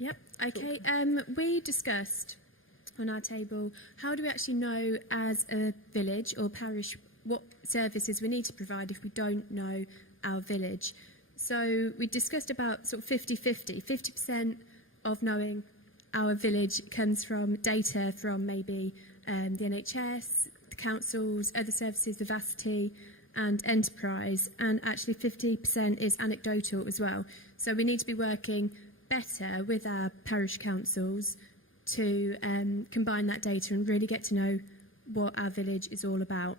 Yep. Okay. We discussed on our table, how do we actually know as a village or parish what services we need to provide if we don't know our village? So we discussed about sort of 50-50. 50% of knowing our village comes from data from maybe the NHS, the councils, other services, Vivacity and Enterprise, and actually 50% is anecdotal as well. So we need to be working better with our parish councils to combine that data and really get to know what our village is all about.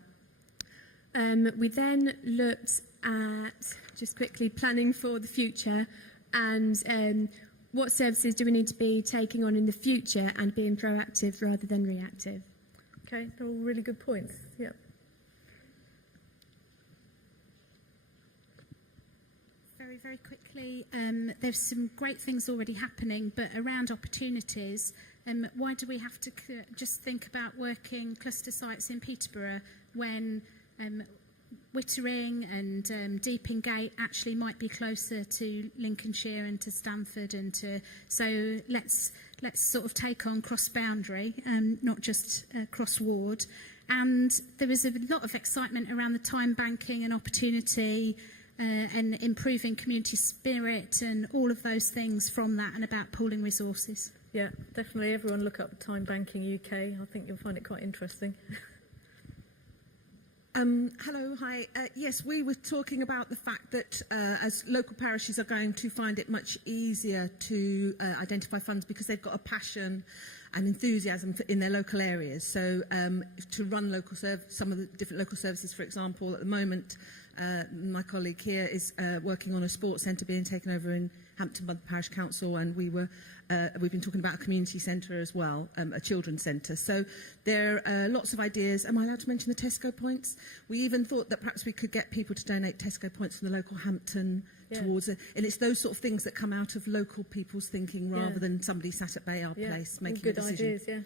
We then looked at, just quickly, planning for the future and what services do we need to be taking on in the future and being proactive rather than reactive. Okay, they're all really good points. Yep. Very, very quickly, there's some great things already happening, but around opportunities, why do we have to just think about working cluster sites in Peterborough when Wittering and Deeping Gate actually might be closer to Lincolnshire and to Stamford and to, so let's sort of take on cross-boundary, not just cross-ward. And there was a lot of excitement around the time banking and opportunity and improving community spirit and all of those things from that, and about pooling resources. Yeah, definitely. Everyone look up Time Banking UK. I think you'll find it quite interesting. Hello, hi. Yes, we were talking about the fact that as local parishes are going to find it much easier to identify funds because they've got a passion and enthusiasm in their local areas. So to run local some of the different local services, for example, at the moment, my colleague here is working on a sports centre being taken over in Hampton by the Parish Council, and we've been talking about a community centre as well, a children's centre. So there are lots of ideas. Am I allowed to mention the Tesco points? We even thought that perhaps we could get people to donate Tesco points from the local Hampton towards it. And it's those sort of things that come out of local people's thinking rather than somebody sat at Bayard Place making a decision. Good ideas,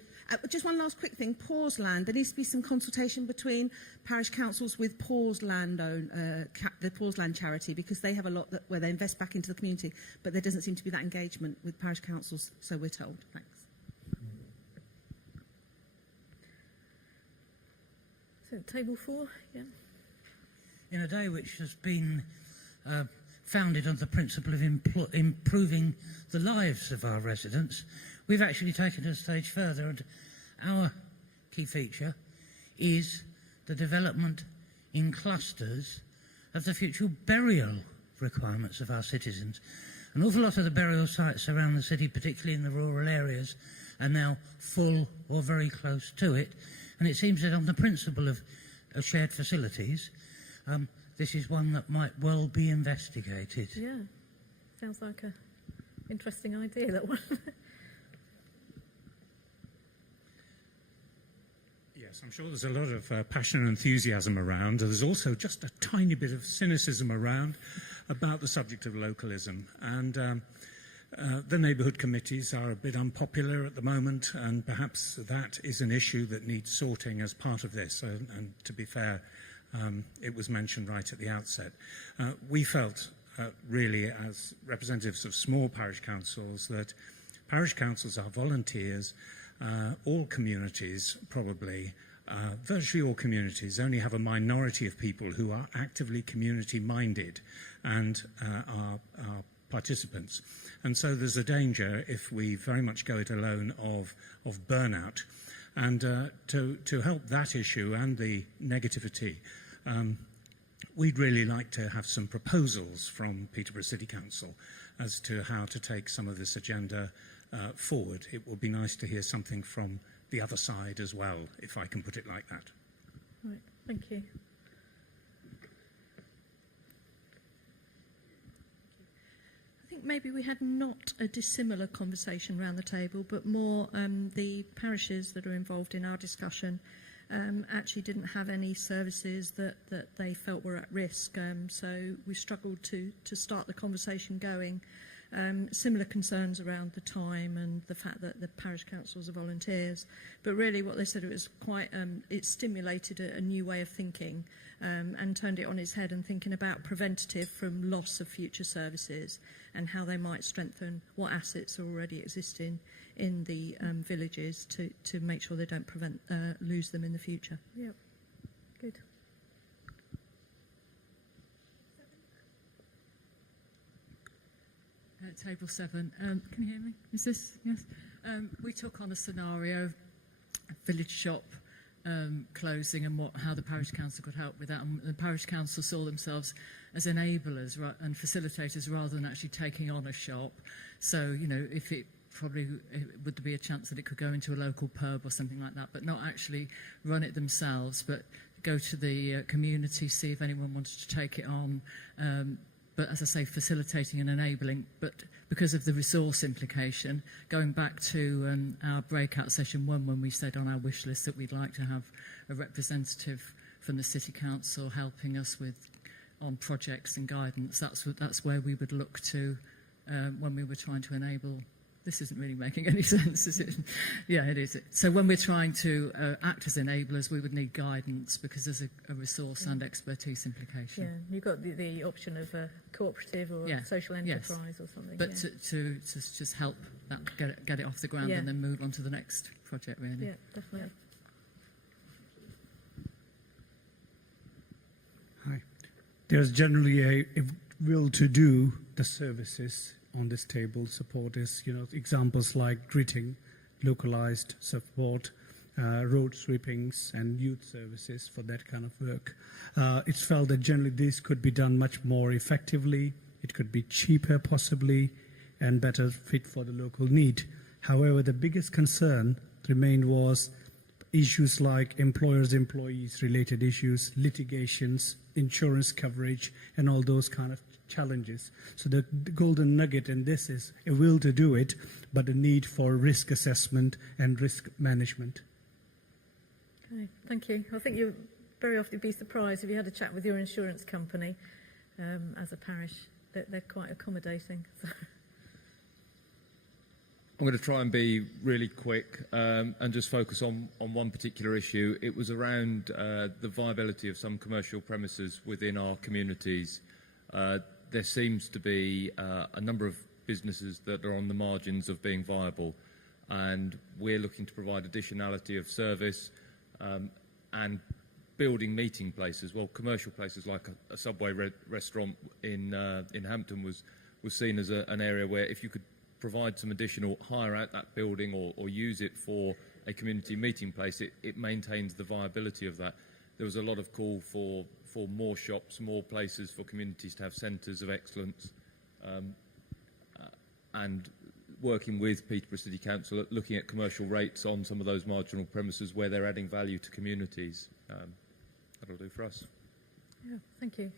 Just one last quick thing, Pause Land. There needs to be some consultation between parish councils with Pause Land, the Pause Land charity, because they have a lot where they invest back into the community, but there doesn't seem to be that engagement with parish councils, so we're told. Thanks. So, table 4, yeah. In a day which has been founded on the principle of improving the lives of our residents, we've actually taken it a stage further, and our key feature is the development in clusters of the future burial requirements of our citizens. An awful lot of the burial sites around the city, particularly in the rural areas, are now full or very close to it, and it seems that on the principle of shared facilities, this is one that might well be investigated. Yeah, sounds like an interesting idea, that one. Yes, I'm sure there's a lot of passion and enthusiasm around. There's also just a tiny bit of cynicism around about the subject of localism. And the neighbourhood committees are a bit unpopular at the moment, and perhaps that is an issue that needs sorting as part of this. And to be fair, it was mentioned right at the outset. We felt, really, as representatives of small parish councils, that parish councils are volunteers. All communities, probably, virtually all communities, only have a minority of people who are actively community-minded and are participants. And so there's a danger, if we very much go it alone, of burnout. And to help that issue and the negativity, we'd really like to have some proposals from Peterborough City Council as to how to take some of this agenda forward. It will be nice to hear something from the other side as well, if I can put it like that. Right, thank you. I think maybe we had not a dissimilar conversation around the table, but more the parishes that are involved in our discussion actually didn't have any services that they felt were at risk, so we struggled to start the conversation going. Similar concerns around the time and the fact that the parish councils are volunteers. But really what they said, it was quite, it stimulated a new way of thinking and turned it on its head, and thinking about preventative from loss of future services and how they might strengthen what assets are already existing in the villages to make sure they don't lose them in the future. Yeah, good. Table 7. Can you hear me? Is this? Yes. We took on a scenario, village shop closing, and how the parish council could help with that. And the parish council saw themselves as enablers and facilitators rather than actually taking on a shop. So, you know, if it would be a chance that it could go into a local pub or something like that, but not actually run it themselves, but go to the community, see if anyone wanted to take it on. But as I say, facilitating and enabling, but because of the resource implication, going back to our breakout session 1, when we said on our wish list that we'd like to have a representative from the City Council helping us on projects and guidance, that's where we would look to when we were trying to enable. This isn't really making any sense, is it? Yeah, it is. So when we're trying to act as enablers, we would need guidance because there's a resource and expertise implication. Yeah, you've got the option of a cooperative or a social enterprise or something. But to just help that get it off the ground and then move on to the next project, really. Yeah, definitely. Hi. There's generally a will to do the services on this table. Support is, examples like greeting, localized support, road sweepings and youth services for that kind of work. It's felt that generally this could be done much more effectively. It could be cheaper possibly and better fit for the local need. However, the biggest concern remained was issues like employers-employees related issues, litigations, insurance coverage and all those kind of challenges. So the golden nugget in this is a will to do it, but a need for risk assessment and risk management. Okay, thank you. I think you'll very often be surprised if you had a chat with your insurance company as a parish. They're quite accommodating. So. I'm going to try and be really quick and just focus on one particular issue. It was around the viability of some commercial premises within our communities. There seems to be a number of businesses that are on the margins of being viable, and we're looking to provide additionality of service and building meeting places. Well, commercial places like a Subway restaurant in Hampton was seen as an area where if you could provide some additional, hire out that building or use it for a community meeting place, it maintains the viability of that. There was a lot of call for more shops, more places for communities to have centres of excellence, and working with Peterborough City Council at looking at commercial rates on some of those marginal premises where they're adding value to communities. That'll do for us. Yeah, thank you.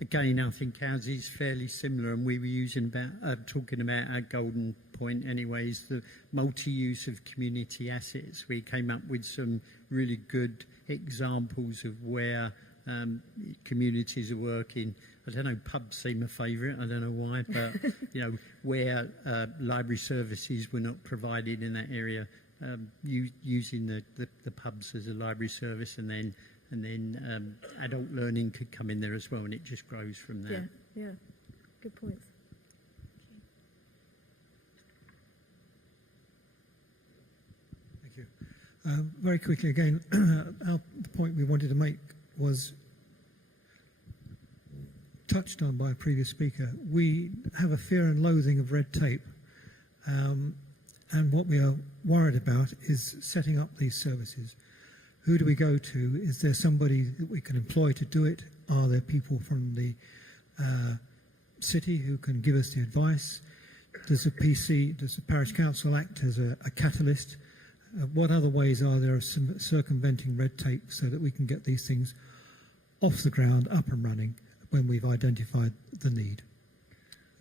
Again, I think ours is fairly similar, and we were talking about our golden point anyways, the multi-use of community assets. We came up with some really good examples of where communities are working. I don't know, pubs seem a favourite, I don't know why, but where library services were not provided in that area, using the pubs as a library service, and then adult learning could come in there as well, and it just grows from there. Yeah, good points. Thank you. Very quickly again, the point we wanted to make was touched on by a previous speaker. We have a fear and loathing of red tape, and what we are worried about is setting up these services. Who do we go to? Is there somebody that we can employ to do it? Are there people from the city who can give us the advice? Does the Parish Council act as a catalyst? What other ways are there of circumventing red tape so that we can get these things off the ground, up and running, when we've identified the need?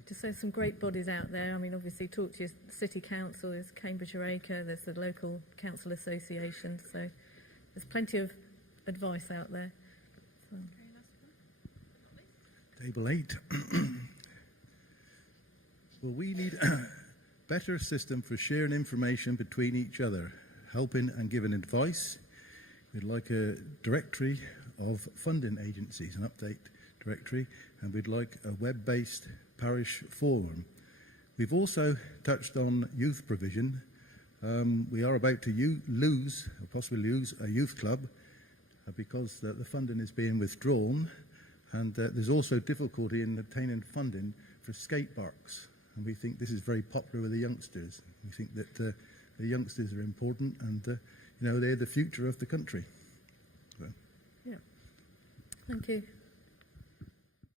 Just there's some great bodies out there. I mean, obviously, talk to your City Council, there's Cambridgeshire Acre, there's the local council association, so there's plenty of advice out there. So. Table 8. Well, we need a better system for sharing information between each other, helping and giving advice. We'd like a directory of funding agencies, an update directory, and we'd like a web-based parish forum. We've also touched on youth provision. We are about to lose, or possibly lose, a youth club because the funding is being withdrawn, and there's also difficulty in obtaining funding for skate parks. And we think this is very popular with the youngsters. We think that the youngsters are important, and they're the future of the country. So. Yeah. Thank you.